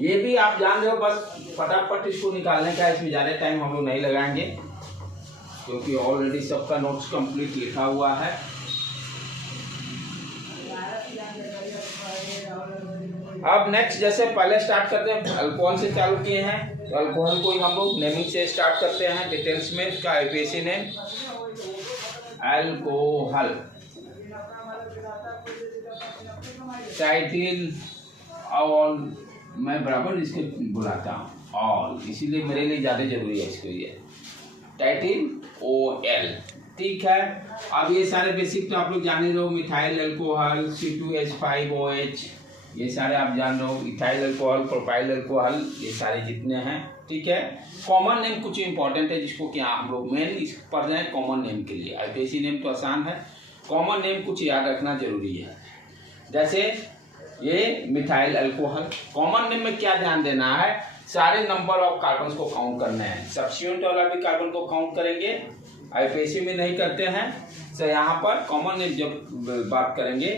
ये भी आप जान रहे हो, बस फटाफट इसको निकालने का, इसमें ज़्यादा टाइम हम लोग नहीं लगाएंगे क्योंकि ऑलरेडी सबका नोट्स कंप्लीट लिखा हुआ है। अब नेक्स्ट जैसे पहले स्टार्ट करते हैं, अल्कोहल से चालू किए हैं, तो अल्कोहल को ही हम लोग नेमिंग से स्टार्ट करते हैं डिटेल्स में। इसका IPAC name alcohol, title all, मैं बराबर इसके बुलाता हूँ ऑल, इसीलिए मेरे लिए ज़्यादा जरूरी है इसको, ये टाइटिल OL। ठीक है। अब ये सारे बेसिक तो आप लोग जान ही रहे हो, मिथाइल अल्कोहल, C2H5OH, ये सारे आप जान रहे हो, इथाइल अल्कोहल, प्रोपाइल अल्कोहल, ये सारे जितने हैं। ठीक है। कॉमन नेम कुछ इंपॉर्टेंट है जिसको कि हम लोग मेन इस पढ़ जाए कॉमन नेम के लिए। IPAC नेम तो आसान है, कॉमन नेम कुछ याद रखना जरूरी है। जैसे ये मिथाइल अल्कोहल, कॉमन नेम में क्या ध्यान देना है, सारे नंबर ऑफ कार्बन को काउंट करना है। सब्स्टिट्यूएंट वाला भी कार्बन को काउंट करेंगे, IPAC में नहीं करते हैं। तो यहाँ पर कॉमन नेम जब बात करेंगे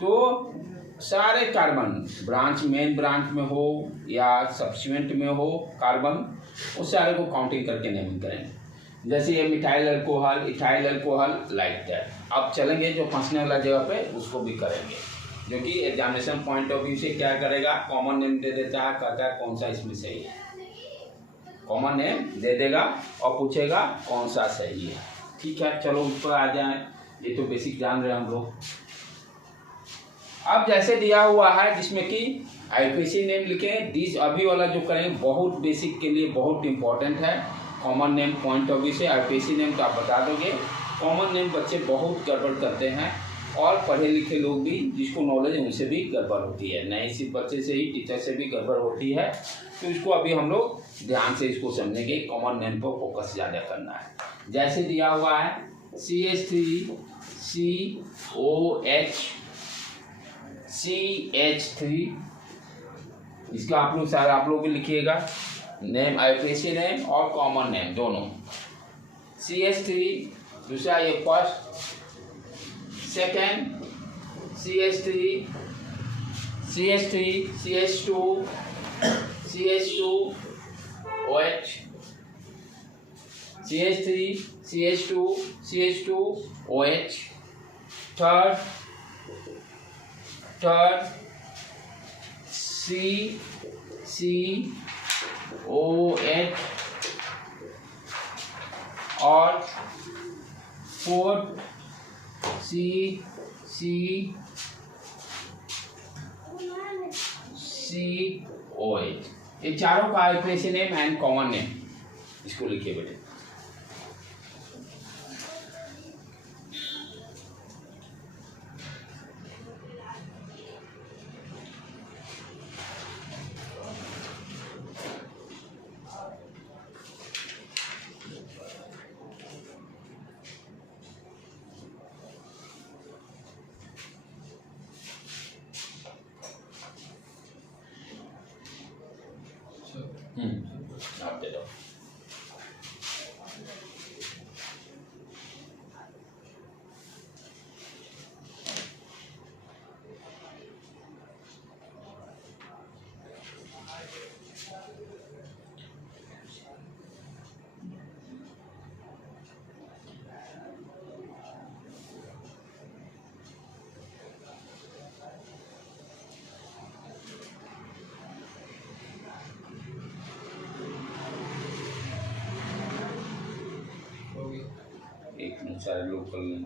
तो सारे कार्बन ब्रांच, मेन ब्रांच में हो या सब्स्टिट्यूएंट में हो कार्बन, उस सारे को काउंटिंग करके नेमिंग करेंगे। जैसे ये methyl alcohol, ethyl alcohol, like that. अब चलेंगे जो फंसने वाला जगह पे उसको भी करेंगे, जो कि एग्जामिनेशन पॉइंट ऑफ व्यू से क्या करेगा, कॉमन नेम दे देता है, कहता है कौन सा इसमें सही है, कॉमन नेम दे देगा और पूछेगा कौन सा सही है। ठीक है, चलो ऊपर आ जाए, ये तो बेसिक जान रहे हम लोग। अब जैसे दिया हुआ है जिसमें कि IPAC नेम लिखें, दिस अभी वाला जो करें बहुत बेसिक के लिए बहुत इंपॉर्टेंट है। Common name point of view से IPAC नेम तो आप बता दोगे, कॉमन नेम बच्चे बहुत गड़बड़ करते हैं और पढ़े लिखे लोग भी जिसको नॉलेज है उनसे भी गड़बड़ होती है, नहीं सिर्फ बच्चे से ही, टीचर से भी गड़बड़ होती है। तो इसको अभी हम लोग ध्यान से इसको समझेंगे, कॉमन नेम पर फोकस ज़्यादा करना है। जैसे दिया हुआ है CH3 CH3, इसका आप लोग भी लिखिएगा नेम, आईपीसी नेम और कॉमन नेम दोनों। CH3 दूसरा ये first, second CH2 OH, CH2 OH, third COH और फोर्थ COH। ये चारों का IPC name and common name, इसको लिखिए बेटे। आप दे दो। एक सारे लोग कर लें।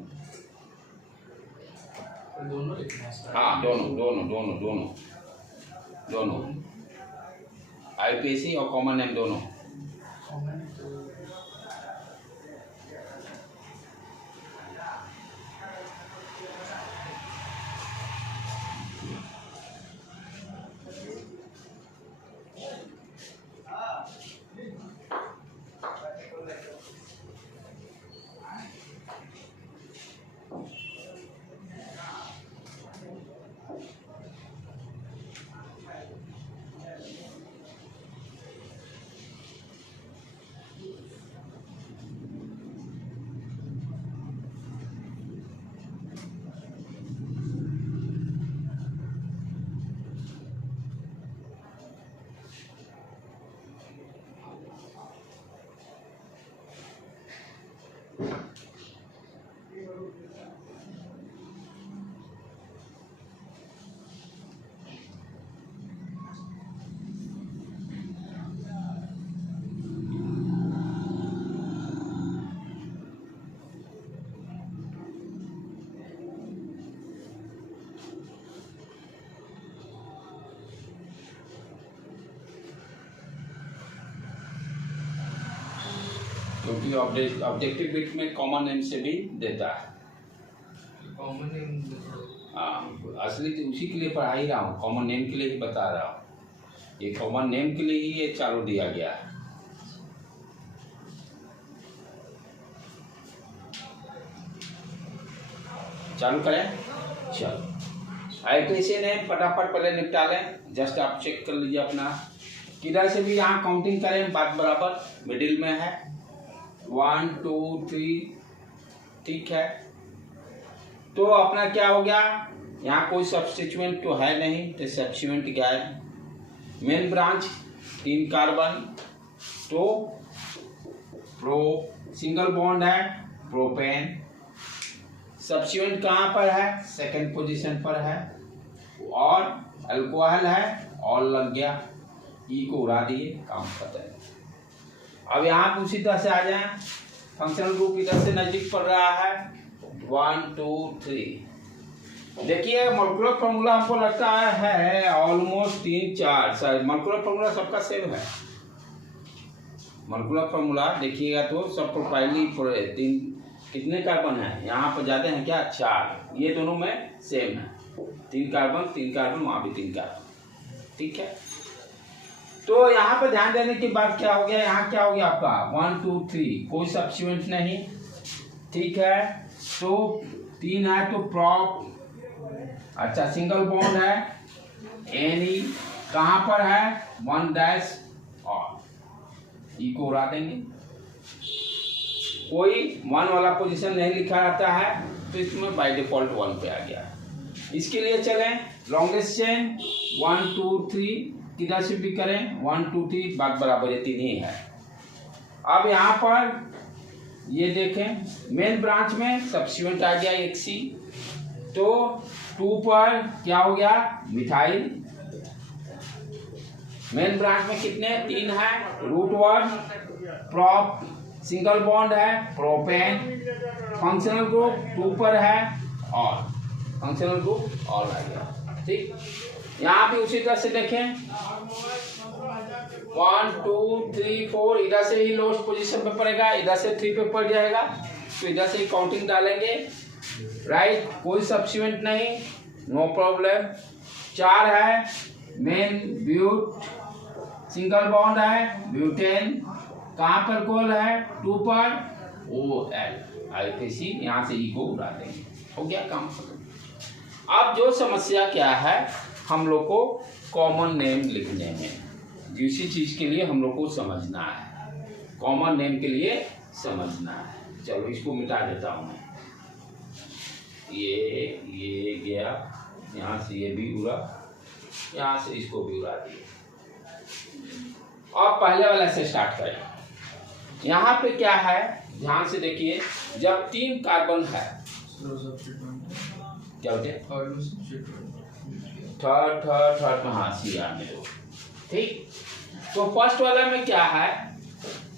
दोनों लिखना है सर। हाँ दोनों आईपीसी और कॉमन नेम दोनों। कॉमन तो क्योंकि ऑब्जेक्टिव बिट में कॉमन नेम से भी देता है। कॉमन नेम हाँ, असली तो उसी के लिए पढ़ा ही रहा हूँ, कॉमन नेम के लिए ही बता रहा हूँ। ये कॉमन नेम के लिए ही ये चारों दिया गया है। चालू करें, चलो आईपीसी नेम फटाफट पहले निपटा लें। जस्ट आप चेक कर लीजिए अपना, किधर से भी यहाँ काउंटिंग करें, बात बराबर मिडिल में है। 1 2 3, ठीक है। तो अपना क्या हो गया, यहाँ कोई सब्स्टिट्यूएंट तो है नहीं, तो सब्स्टिट्यूएंट क्या है, मेन ब्रांच 3 कार्बन, तो प्रो सिंगल बॉन्ड है प्रोपेन। सब्स्टिट्यूएंट कहाँ पर है, सेकंड पोजीशन पर है, और अल्कोहल है, ऑल लग गया, ई को उड़ा दिए, काम खत्म। अब यहाँ पर उसी तरह से आ जाए, फंक्शनल ग्रुप इधर से नजदीक पड़ रहा है। 1 2 3, देखिए मॉलिक्यूलर फॉर्मूला हमको लगता है ऑलमोस्ट 3 4 शायद मॉलिक्यूलर फॉर्मूला सबका सेम है। मॉलिक्यूलर फॉर्मूला देखिएगा तो सब प्रोफाइली 3 कितने कार्बन है, यहाँ पर जाते हैं क्या 4, ये दोनों में सेम है, 3 कार्बन वहाँ भी 3 कार्बन, ठीक है। तो यहाँ पर ध्यान देने की बात क्या हो गया, यहाँ क्या हो गया आपका 1 2 3, कोई सब्स्टिट्यूएंट नहीं, ठीक है। तो 3 है तो प्रॉप, अच्छा सिंगल बॉन्ड है, एनी कहाँ पर है 1 डैश और ई को उड़ा देंगे, कोई 1 वाला पोजीशन नहीं लिखा रहता है तो इसमें बाय डिफॉल्ट 1 पे आ गया। इसके लिए चलें लॉन्गेस्ट चेन 1 2 3, किधर से भी करें 1 2 3, बात बराबर ये 3 ही है। अब यहाँ पर ये देखें मेन ब्रांच में सब्स्टिट्यूएंट आ गया एक सी, तो 2 पर क्या हो गया मिथाइल, मेन ब्रांच में कितने 3 है, √1 प्रॉप, सिंगल बॉन्ड है प्रोपेन, फंक्शनल ग्रुप 2 पर है और फंक्शनल ग्रुप ऑल आ गया, ठीक। यहाँ भी उसी तरह से देखें 1 2 3 4, इधर से ही लोएस्ट पोजीशन पे पड़ेगा, इधर से 3 पे पड़ जाएगा, तो इधर से ही काउंटिंग डालेंगे, राइट। कोई सब्स्टिट्यूएंट नहीं, नो प्रॉब्लम। 4 है मेन ब्यूट, सिंगल बॉन्ड है ब्यूटेन, कहाँ पर कोल है 2 पर OL, IPC, यहाँ से ई को उड़ा देंगे, हो गया काम खत्म। अब जो समस्या क्या है हम लोग को कॉमन नेम लिखने में, जिसी चीज के लिए हम लोग को समझना है, कॉमन नेम के लिए समझना है। चलो इसको मिटा देता हूँ मैं, ये गया, यहाँ से ये भी उड़ा, यहाँ से इसको भी उड़ा दिया। अब पहले वाला से स्टार्ट करें। यहाँ पे क्या है ध्यान से देखिए, जब 3 कार्बन है, क्या होते हैं थर्ड में, हाँ CR में दो, ठीक। तो फर्स्ट वाला में क्या है,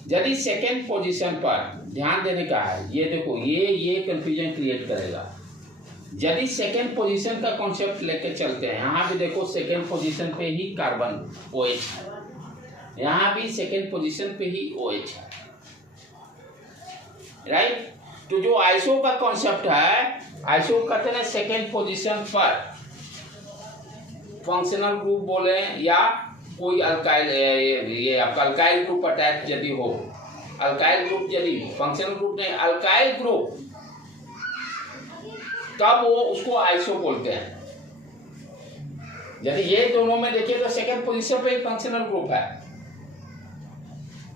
यदि सेकेंड पोजीशन पर ध्यान देने का है, ये देखो ये कंफ्यूजन क्रिएट करेगा। यदि सेकेंड पोजीशन का कॉन्सेप्ट लेके चलते हैं, यहाँ भी देखो सेकेंड पोजीशन पे ही कार्बन OH है, यहाँ भी सेकेंड पोजीशन पे ही OH है, राइट। तो जो आइसो का कॉन्सेप्ट है, आइसो कहते हैं सेकेंड पोजीशन पर फंक्शनल ग्रुप बोले या कोई अल्काइल, ये आपका अल्काइल ग्रुप अटैच यदि हो, अल्काइल ग्रुप यदि फंक्शनल ग्रुप नहीं अल्काइल ग्रुप, तब वो उसको आइसो बोलते हैं। यदि ये दोनों में देखिए तो सेकंड पोजीशन पे फंक्शनल ग्रुप है,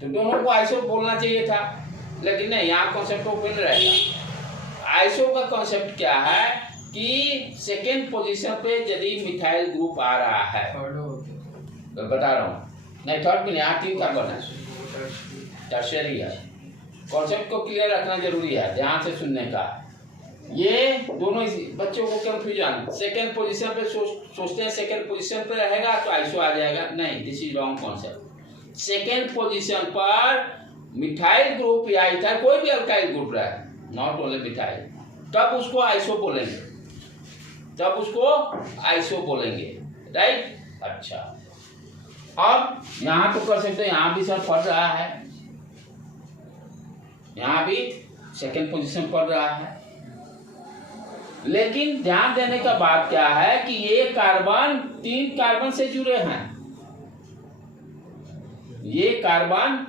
तो दोनों को आइसो बोलना चाहिए था, लेकिन नहीं, यहाँ कॉन्सेप्ट ओपन रहेगा। आइसो का कॉन्सेप्ट क्या है कि सेकेंड पोजीशन पे यदि मिथाइल ग्रुप आ रहा है, तो बता रहा हूँ, नहीं थर्ड में यहाँ 3 कार्बन है, टर्शियरी है। कॉन्सेप्ट को क्लियर रखना जरूरी है, ध्यान से सुनने का। ये दोनों बच्चों को कंफ्यूजन, सेकेंड पोजीशन पे सोचते हैं सेकेंड पोजीशन पे रहेगा तो आइसो आ जाएगा, नहीं, this is wrong concept. Second position पर मिथाइल ग्रुप या इथाइल कोई भी अल्काइल ग्रुप रहे, नॉट ओनली मिथाइल, तब उसको आइसो बोलेंगे, तब उसको आइसो बोलेंगे, राइट। अच्छा, अब यहां तो कर सकते हैं, यहां भी सर पढ़ रहा है, यहां भी सेकेंड पोजीशन पढ़ रहा है, लेकिन ध्यान देने का बात क्या है कि ये कार्बन 3 कार्बन से जुड़े हैं, ये कार्बन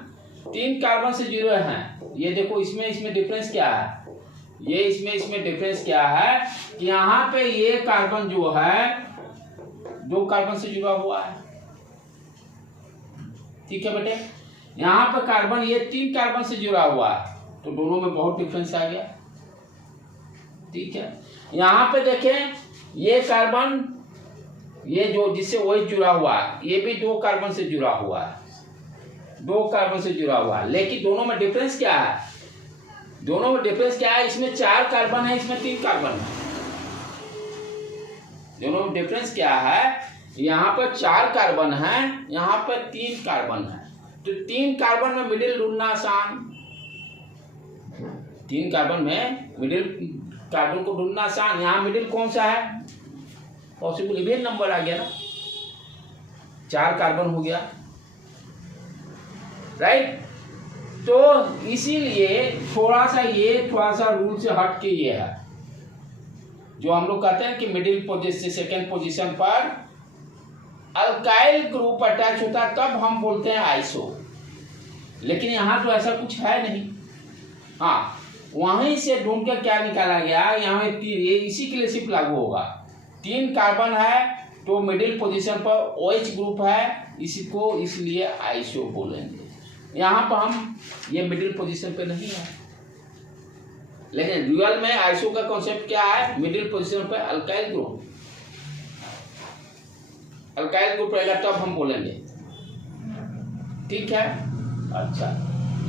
3 कार्बन से जुड़े हैं। ये देखो इसमें डिफरेंस क्या है, ये इसमें डिफरेंस क्या है कि यहाँ पे ये कार्बन जो है 2 कार्बन से जुड़ा हुआ है, ठीक है बेटे। यहाँ पे कार्बन ये 3 कार्बन से जुड़ा हुआ है, तो दोनों में बहुत डिफरेंस आ गया, ठीक है। यहाँ पे देखें ये कार्बन, ये जो जिससे OH जुड़ा हुआ है, ये भी 2 कार्बन से जुड़ा हुआ है, 2 कार्बन से जुड़ा हुआ है, लेकिन दोनों में डिफरेंस क्या है, दोनों में डिफरेंस क्या है, इसमें 4 कार्बन है, इसमें 3 कार्बन है। दोनों में डिफरेंस क्या है, यहाँ पर 4 कार्बन है, यहाँ पर 3 कार्बन है, तो 3 कार्बन में मिडिल ढूंढना आसान, 3 कार्बन में मिडिल कार्बन को ढूंढना आसान। यहाँ मिडिल कौन सा है, पॉसिबल इवेन नंबर आ गया ना, 4 कार्बन हो गया, राइट। तो इसीलिए थोड़ा सा रूल से हट के ये है जो हम लोग कहते हैं कि मिडिल पोजीशन, सेकेंड पोजीशन पर अल्काइल ग्रुप अटैच होता है तब हम बोलते हैं आइसो, लेकिन यहाँ तो ऐसा कुछ है नहीं। हाँ, वहीं से ढूंढ कर क्या निकाला गया, यहाँ ये इसी के लिए सिर्फ लागू होगा। 3 कार्बन है तो मिडिल पोजीशन पर OH ग्रुप है, इसको इसलिए आइसो बोलेंगे। यहाँ पर हम ये मिडिल पोजीशन पे नहीं है, लेकिन ड्यूअल में आइसो का कॉन्सेप्ट क्या है, मिडिल पोजीशन पर अल्काइल ग्रुप, अल्काइल ग्रुप रहेगा तब हम बोलेंगे। ठीक है, अच्छा,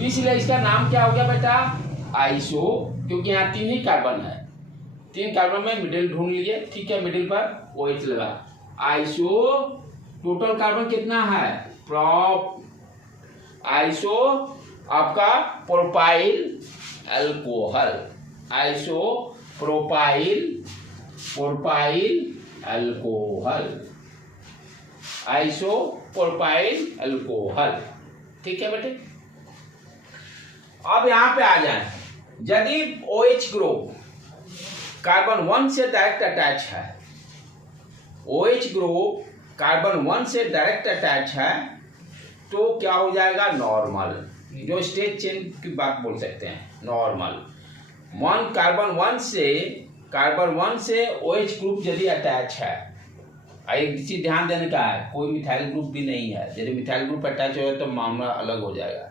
इसलिए इसका नाम क्या हो गया बेटा, आइसो, क्योंकि यहाँ 3 ही कार्बन है। 3 कार्बन में मिडिल ढूंढ लिए, ठीक है, मिडिल पर OH लगा। आइसो टोटल कार्बन कितना है, आइसो आपका propyl alcohol, iso propyl alcohol, iso propyl alcohol. ठीक है बेटे, अब यहां पे आ जाए, यदि OH ग्रुप कार्बन 1 से डायरेक्ट अटैच है, OH ग्रुप कार्बन 1 से डायरेक्ट अटैच है, तो क्या हो जाएगा, नॉर्मल, जो स्टेट चेन की बात बोल सकते हैं, नॉर्मल। कार्बन 1 से OH ग्रुप यदि अटैच है, एक चीज ध्यान देने का है, कोई मिथाइल ग्रुप भी नहीं है। यदि मिथाइल ग्रुप अटैच हो तो मामला अलग हो जाएगा।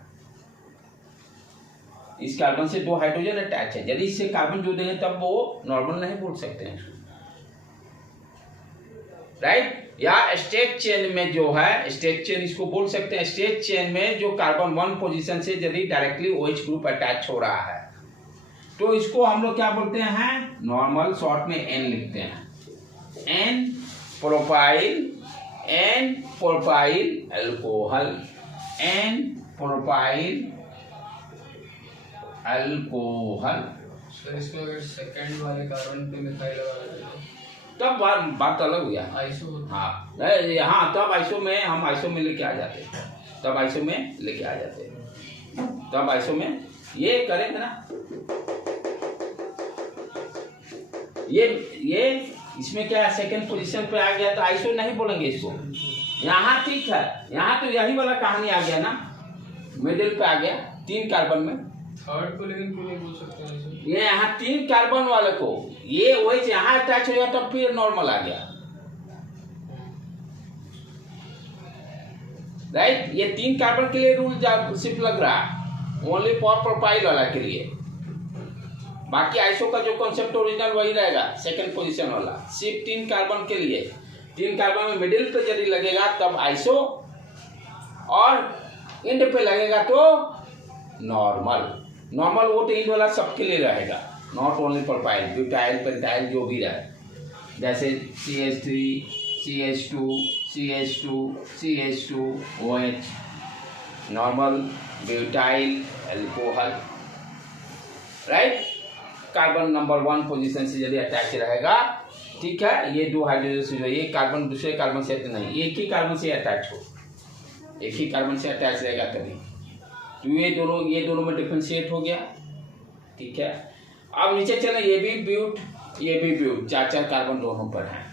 इस कार्बन से 2 हाइड्रोजन अटैच है, यदि इससे कार्बन जोड़ देंगे तब वो नॉर्मल नहीं बोल सकते हैं, राइट। या स्टेट चेन में जो है, स्टेट चेन इसको बोल सकते हैं, स्टेट चेन में जो कार्बन 1 पोजीशन से यदि डायरेक्टली OH ग्रुप अटैच हो रहा है, तो इसको हम लोग क्या बोलते हैं, नॉर्मल, शॉर्ट में N लिखते हैं, N propyl alcohol, N propyl alcohol. Sir इसमें अगर सेकंड वाले कार्बन पे मिथाइल लगा देते तब बात अलग हो गया, आइसो। हाँ हाँ, तब आइसो में हम आइसो में लेके आ जाते, तब आइसो में लेके आ जाते, तब आइसो में ये करेंगे ना, ये इसमें क्या सेकंड पोजीशन पे आ गया तो आइसो नहीं बोलेंगे इसको। यहाँ ठीक है, यहाँ तो यही वाला कहानी आ गया ना, मिडिल पे आ गया 3 कार्बन में, थर्ड को लेकिन क्यों नहीं बोल सकते हैं? ये यहाँ 3 कार्बन वाले को ये OH यहाँ अटैच हो गया तो फिर नॉर्मल आ गया, राइट। ये 3 कार्बन के लिए रूल सिर्फ लग रहा है, ओनली फॉर प्रोपाइल वाला के लिए। बाकी आइसो का जो कॉन्सेप्ट ओरिजिनल वही रहेगा, सेकंड पोजीशन वाला, सिर्फ 3 कार्बन के लिए। 3 कार्बन में मिडिल पे यदि लगेगा तब आइसो, और इंड पे लगेगा तो नॉर्मल। नॉर्मल वो तो इंड वाला सबके लिए रहेगा, not only propyl, butyl, pentyl जो भी रहे, जैसे CH3, CH2, CH2, CH2, OH, normal, butyl alcohol, right. Carbon number 1 position से यदि अटैच रहेगा, ठीक है, ये 2 हाइड्रोजन से जो ये कार्बन दूसरे कार्बन से नहीं, एक ही कार्बन से अटैच हो, एक ही कार्बन से अटैच रहेगा तभी, तो ये दोनों में डिफरेंशिएट हो गया, ठीक है। अब नीचे चले, ये भी ब्यूट, 4 कार्बन दोनों पर है,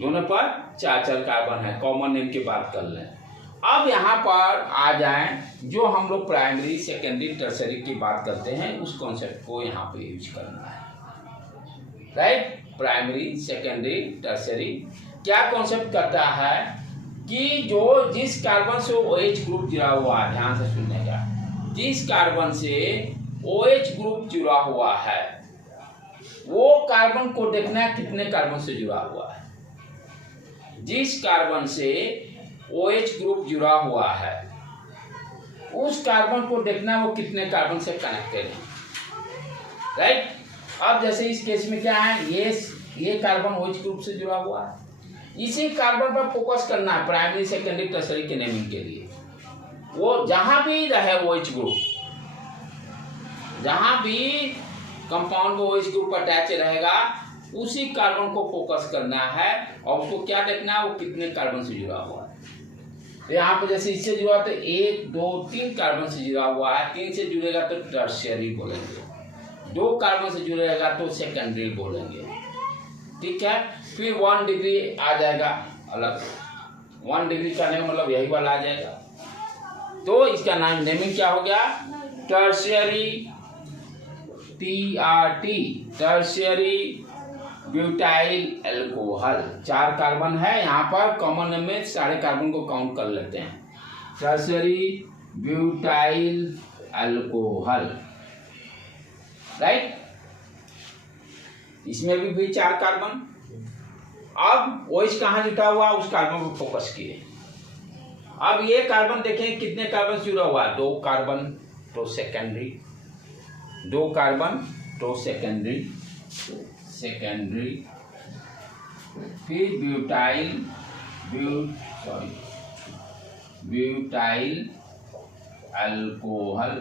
दोनों पर 4 कार्बन है, कॉमन नेम की बात कर लें। अब यहाँ पर आ जाएं, जो हम लोग प्राइमरी, सेकेंडरी, टर्सरी की बात करते हैं, उस कॉन्सेप्ट को यहाँ पे यूज करना है, राइट। प्राइमरी, सेकेंडरी, टर्सरी क्या कॉन्सेप्ट करता है कि जिस कार्बन से OH ग्रुप जुड़ा हुआ है, ध्यान से सुनिएगा, जिस कार्बन से OH ग्रुप जुड़ा हुआ है, वो कार्बन को देखना है कितने कार्बन से जुड़ा हुआ है। जिस कार्बन से OH ग्रुप जुड़ा हुआ है, उस कार्बन को देखना है वो कितने कार्बन से कनेक्टेड है, राइट। अब जैसे इस केस में क्या है, ये कार्बन OH ग्रुप से जुड़ा हुआ है, इसी कार्बन पर फोकस करना है प्राइमरी, सेकेंडरी, टर्सरी के नेमिंग के लिए। वो जहां भी रहे OH ग्रुप, जहां भी कंपाउंड में OH ग्रुप अटैच रहेगा, उसी कार्बन को फोकस करना है, और उसको क्या देखना है, वो कितने कार्बन से जुड़ा हुआ है। तो यहाँ पर जैसे इससे जुड़ा तो 1, 2, 3 कार्बन से जुड़ा हुआ है, 3 से जुड़ेगा तो टर्शियरी बोलेंगे, 2 कार्बन से जुड़ेगा तो सेकेंडरी बोलेंगे, ठीक है। फिर 1 डिग्री आ जाएगा अलग, 1 डिग्री करने का मतलब यही वाला आ जाएगा। तो इसका नाम नेमिंग क्या हो गया? Tertiary, TRT, tertiary butyl alcohol. 4 carbon है यहाँ पर, कॉमन नेम में सारे कार्बन को काउंट कर लेते हैं। Tertiary butyl alcohol, right. इसमें भी 4 कार्बन। अब OH कहाँ जुटा हुआ, उस कार्बन पर फोकस किए। अब ये कार्बन देखें कितने कार्बन जुड़ा हुआ है? 2 कार्बन तो सेकेंडरी, 2 कार्बन तो सेकेंडरी, फिर ब्यूटाइल अल्कोहल,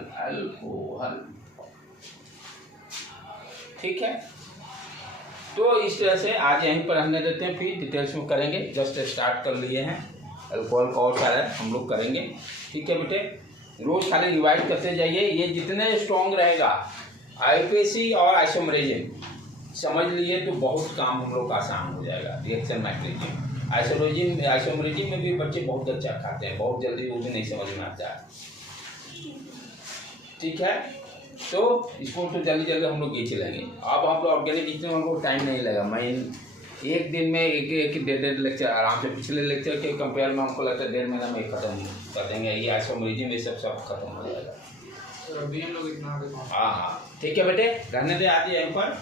ठीक है। तो इस तरह से आज यहीं पर रहने देते हैं, फिर डिटेल्स में करेंगे। जस्ट स्टार्ट कर लिए हैं, अल्कोहल का और सारा हम लोग करेंगे, ठीक है बेटे। रोज खाली रिवाइज करते जाइए। ये जितने स्ट्रॉन्ग रहेगा IUPAC और आइसोमेरिज्म समझ लिए तो बहुत काम हम लोग का आसान हो जाएगा। रिएक्शन मैकेनिज्म, आइसोमेरिज्म में भी बच्चे बहुत अच्छा खाते हैं, बहुत जल्दी वो भी नहीं समझ में आता है, ठीक है। तो इसको तो जल्दी हम लोग ये चलेंगे। अब हम लोग ऑर्गेनिक इसमें हमको टाइम नहीं लगा। मैं एक दिन में एक 1.5 लेक्चर आराम से, पिछले लेक्चर के कंपेयर में हमको लगता है 1.5 महीना में खत्म कर देंगे। ये आइसोमेरिज्म ये सब खत्म हो जाएगा। अभी हम लोग इतना हाँ, ठीक है बेटे, रहने दे आज यहीं पर।